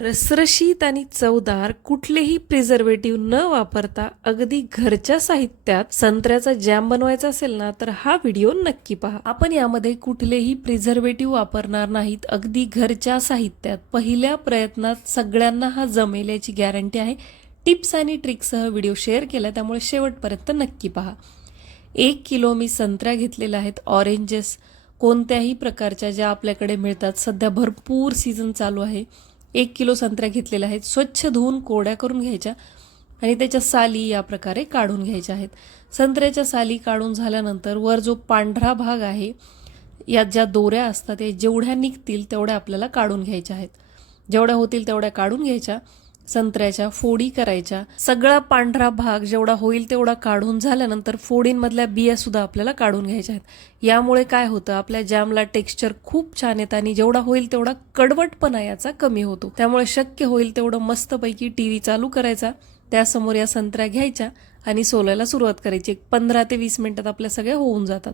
रसरशीत आणि चवदार कुठलेही प्रिझर्वेटिव्ह न वापरता अगदी घरच्या साहित्यात संत्र्याचा जॅम बनवायचा असेल ना तर हा व्हिडिओ नक्की पहा. आपण यामध्ये कुठलेही प्रिझर्वेटिव्ह वापरणार नाहीत. अगदी घरच्या साहित्यात पहिल्या प्रयत्नात सगळ्यांना हा जमेल याची गॅरंटी आहे. टिप्स आणि ट्रिक्ससह व्हिडिओ शेअर केला त्यामुळे शेवटपर्यंत नक्की पहा. 1 किलो मी संत्र्या घेतलेल्या आहेत. ऑरेंजेस कोणत्याही प्रकारच्या ज्या आपल्याकडे मिळतात. सध्या भरपूर सीझन चालू आहे. 1 किलो संत्र्या घेतलेल्या आहेत. स्वच्छ धुवून कोरड्या करून घ्यायच्या आणि त्याच्या साली या प्रकारे काढून घ्यायच्या आहेत. संत्र्याच्या साली काढून झाल्यानंतर वर जो पांढरा भाग आहे यात ज्या दोऱ्या असतात या जेवढ्या निघतील तेवढ्या आपल्याला काढून घ्यायच्या आहेत. जेवढ्या होतील तेवढ्या काढून घ्यायच्या. संत्र्याच्या फोडी करायच्या. सगळा पांढरा भाग जेवढा होईल तेवढा काढून झाल्यानंतर फोडींमधल्या बिया सुद्धा आपल्याला काढून घ्यायच्या आहेत. यामुळे काय होतं, आपल्या जॅमला टेक्स्चर खूप छान येतं आणि जेवढा होईल तेवढा कडवटपणा याचा कमी होतो. त्यामुळे शक्य होईल तेवढं मस्तपैकी टीव्ही चालू करायचा, त्यासमोर या संत्र्या घ्यायच्या आणि सोलायला सुरुवात करायची. 15 ते 20 मिनिटात आपल्या सगळ्या होऊन जातात.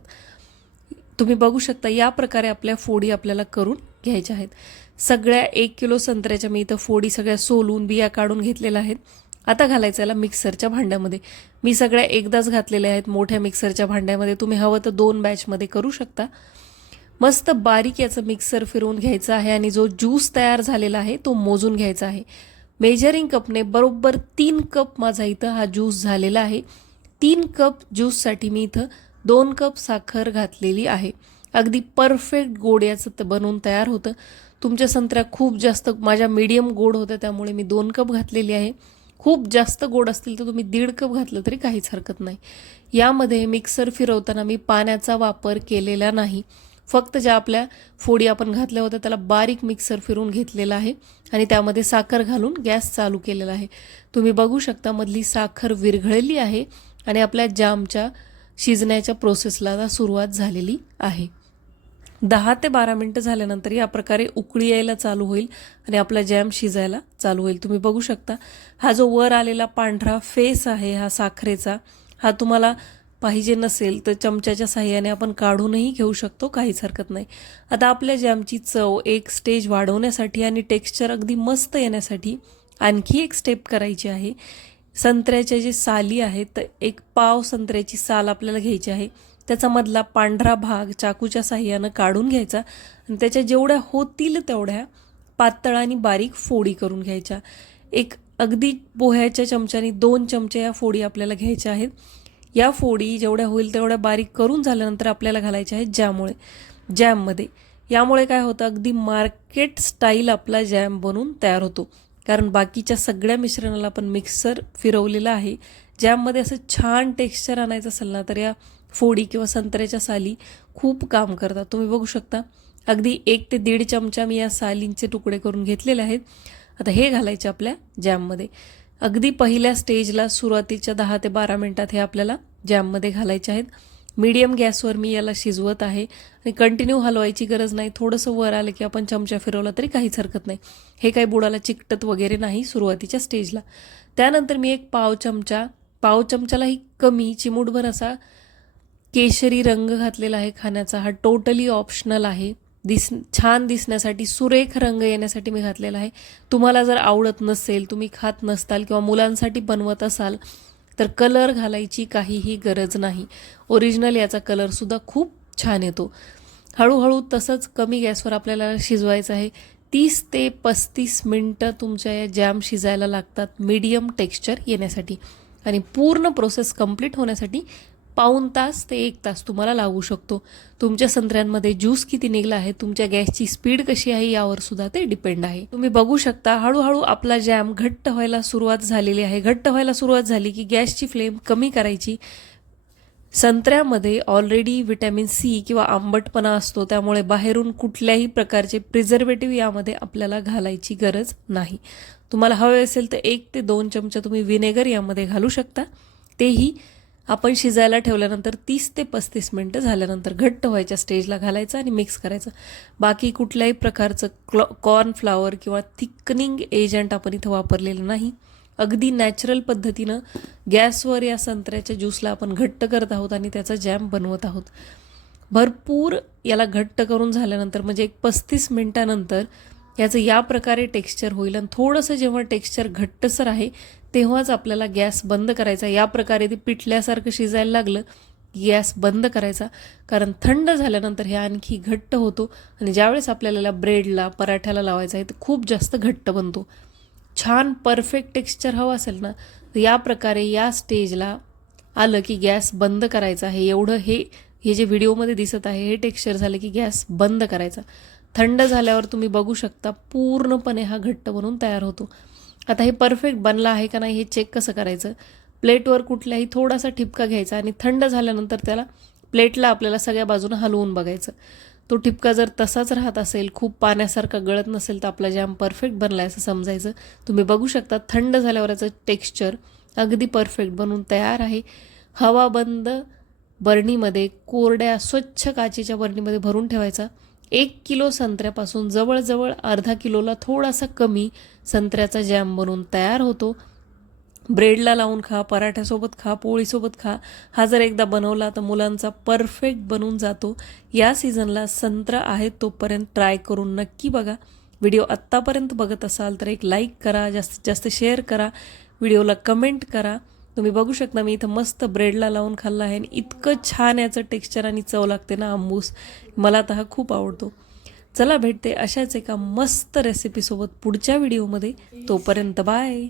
तुम्ही बघू शकता या प्रकारे आपल्या फोडी आपल्याला करून घ्यायच्या आहेत. सगळ्या 1 किलो संत्र्याच्या मी इथं फोडी सगळ्या सोलून बिया काढून घेतलेल्या आहेत. आता घालायचं याला मिक्सरच्या भांड्यामध्ये. मी सगळ्या एकदाच घातलेल्या आहेत मोठ्या मिक्सरच्या भांड्यामध्ये. तुम्ही हवं तर 2 बॅचमध्ये करू शकता. मस्त बारीक याचं मिक्सर फिरवून घ्यायचं आहे आणि जो ज्यूस तयार झालेला आहे तो मोजून घ्यायचा आहे. मेजरिंग कपने बरोबर 3 कप माझा इथं हा ज्यूस झालेला आहे. 3 कप ज्यूससाठी मी इथं 2 कप साखर घातलेली आहे. अगदी परफेक्ट गोड याचं बनवून तयार होतं. तुमच्या संत्र्या खूप जास्त माझ्या मीडियम गोड होत्या त्यामुळे मी 2 कप घातलेली आहे. खूप जास्त गोड असतील तर तुम्ही 1.5 कप घातलं तरी काहीच हरकत नाही. यामध्ये मिक्सर फिरवताना मी पाण्याचा वापर केलेला नाही. फक्त ज्या आपल्या फोडी आपण घातल्या होत्या त्याला बारीक मिक्सर फिरवून घेतलेला आहे आणि त्यामध्ये साखर घालून गॅस चालू केलेला आहे. तुम्ही बघू शकता मधली साखर विरघळली आहे आणि आपल्या जामच्या शिजण्याच्या प्रोसेसला सुरुवात झालेली आहे. 10 ते 12 मिनटं झाल्यानंतर या प्रकारे उकळी यायला चालू होईल आणि आपला जॅम शिजायला चालू होईल. तुम्ही बघू शकता हा जो वर आलेला पांढरा फेस आहे हा साखरेचा, हा तुम्हाला पाहिजे नसेल तर चमच्याच्या साहाय्याने आपण काढूनही घेऊ शकतो, काहीच हरकत नाही. आता आपल्या जॅमची चव एक स्टेज वाढवण्यासाठी आणि टेक्स्चर अगदी मस्त येण्यासाठी आणखी एक स्टेप करायची आहे. संत्र्याच्या जे साली आहेत तर 1 पाव संत्र्याची साल आपल्याला घ्यायची आहे. त्याचा मधला पांढरा भाग चाकूच्या साहाय्यानं काढून घ्यायचा आणि त्याच्या जेवढ्या होतील तेवढ्या पातळ आणि बारीक फोडी करून घ्यायच्या. एक अगदी पोह्याच्या चमच्याने 2 चमचे या फोडी आपल्याला घ्यायच्या आहेत. या फोडी जेवढ्या होईल तेवढ्या बारीक करून झाल्यानंतर आपल्याला घालायच्या आहेत जॅममध्ये. यामुळे काय होतं, अगदी मार्केट स्टाईल आपला जॅम बनून तयार होतो. कारण बाकीच्या सगळ्या मिश्रणाला आपण मिक्सर फिरवलेलं आहे. जॅममध्ये असं छान टेक्स्चर आणायचं असेल ना तर या फोडी किंवा संत्र्याच्या साली खूप काम करतात. तुम्ही बघू शकता अगदी 1 ते 1.5 चमचा मी या सालींचे तुकडे करून घेतलेले आहेत. आता हे घालायचे आपल्या जॅममध्ये. अगदी पहिल्या स्टेजला सुरुवातीच्या 10 ते 12 मिनिटात हे आपल्याला जॅममध्ये घालायचे आहेत. मीडियम गॅसवर मी याला शिजवत आहे आणि कंटिन्यू हलवायची गरज नाही. थोडंसं वर आलं की आपण चमचा फिरवला तरी काहीच हरकत नाही. हे काही बुडाला चिकटत वगैरे नाही सुरुवातीच्या स्टेजला. त्यानंतर मी 1 पाव चमचालाही कमी चिमूटभर असा केशरी रंग घातलेला आहे खाण्याचा. हा टोटली ऑप्शनल आहे. छान दिसण्यासाठी, सुरेख रंग येण्यासाठी मी घातलेला आहे. तुम्हाला जर आवडत नसेल, तुम्ही खात नसताल किंवा मुलांसाठी बनवत असाल तर कलर घालायची काहीही गरज नाही. ओरिजिनल याचा कलरसुद्धा खूप छान येतो. हळूहळू तसंच कमी गॅसवर आपल्याला शिजवायचं आहे. 30 ते 35 मिनटं तुमच्या या जॅम शिजायला लागतात मीडियम टेक्स्चर येण्यासाठी आणि पूर्ण प्रोसेस कंप्लीट होण्यासाठी पाऊण तास ते 1 तास तुम्हाला लागू शकतो. तुमच्या संत्र्यांमध्ये ज्यूस किती निघला आहे, तुमच्या गॅसची स्पीड कशी आहे यावर सुद्धा ते डिपेंड आहे. तुम्ही बघू शकता हळूहळू आपला जॅम घट्ट व्हायला सुरुवात झालेली आहे. घट्ट व्हायला सुरुवात झाली की गॅसची फ्लेम कमी करायची. संत्र्यामध्ये ऑलरेडी व्हिटॅमिन सी किंवा आंबटपणा असतो त्यामुळे बाहेरून कुठल्याही प्रकारचे प्रिझर्वेटिव्ह यामध्ये आपल्याला घालायची गरज नाही. तुम्हाला हवे असेल तर 1 ते 2 चमचा तुम्ही व्हिनेगर यामध्ये घालू शकता. तेही आपण शिजायला ठेवल्यानंतर 30 ते 35 मिनटं झाल्यानंतर घट्ट व्हायच्या स्टेजला घालायचं आणि मिक्स करायचं. बाकी कुठल्याही प्रकारचं कॉर्नफ्लॉवर किंवा थिकनिंग एजंट आपण इथं वापरलेलं नाही. अगदी नॅचरल पद्धतीनं गॅसवर या संत्र्याच्या ज्यूसला आपण घट्ट करत आहोत आणि त्याचा जॅम बनवत आहोत. भरपूर याला घट्ट करून झाल्यानंतर म्हणजे 35 मिनटानंतर याचं या प्रकारे टेक्स्चर होईल आणि थोडंसं जेव्हा टेक्स्चर घट्टसर आहे तेव्हाच आपल्याला गॅस बंद करायचा. या प्रकारे ते पिठल्यासारखं शिजायला लागलं गॅस बंद करायचा, कारण थंड झाल्यानंतर हे आणखी घट्ट होतो आणि ज्यावेळेस आपल्याला ब्रेडला पराठ्याला लावायचा आहे तर खूप जास्त घट्ट बनतो. छान परफेक्ट टेक्स्चर हवं असेल ना तर या प्रकारे या स्टेजला आलं की गॅस बंद करायचा आहे. एवढं हे जे व्हिडिओमध्ये दिसत आहे हे टेक्स्चर झालं की गॅस बंद करायचा. थंड झाल्यावर तुम्ही बघू शकता पूर्णपणे हा घट्ट बनून तयार होतो. आता हे परफेक्ट बनला आहे का नाही हे चेक कसं करायचं, प्लेटवर कुठल्याही थोडासा ठिपका घ्यायचा आणि थंड झाल्यानंतर त्याला प्लेटला आपल्याला सगळ्या बाजूनं हलवून बघायचं. तो ठिपका जर तसाच राहत असेल, खूप पाण्यासारखा गळत नसेल तर आपला जॅम परफेक्ट बनला आहे असं समजायचं. तुम्ही बघू शकता थंड झाल्यावर याचं टेक्स्चर अगदी परफेक्ट बनून तयार आहे. हवाबंद बरणीमध्ये, कोरड्या स्वच्छ काचेच्या बरणीमध्ये भरून ठेवायचा. 1 किलो संत्र्यापासून जवळजवळ अर्धा किलोला थोडासा कमी संत्र्याचा जॅम बनवून तयार होतो. ब्रेडला लावून खा, पराठ्यासोबत खा, पोळीसोबत खा. हा जर एकदा बनवला तर मुलांचा परफेक्ट बनून जातो. या सीझनला संत्रा आहेत तोपर्यंत ट्राय करून नक्की बघा. व्हिडिओ आत्तापर्यंत बघत असाल तर एक लाईक करा, जास्तीत जास्त शेअर करा, व्हिडिओला कमेंट करा. तुम्ही बघू शकता मी इथं मस्त ब्रेडला लावून खाल्ला आहे आणि इतकं छान याचं टेक्स्चर आणि चव लागते ना आंबूस. मला तर हा खूप आवडतो. चला भेटते अशाच एका मस्त रेसिपीसोबत पुढच्या व्हिडिओमध्ये. तोपर्यंत बाय.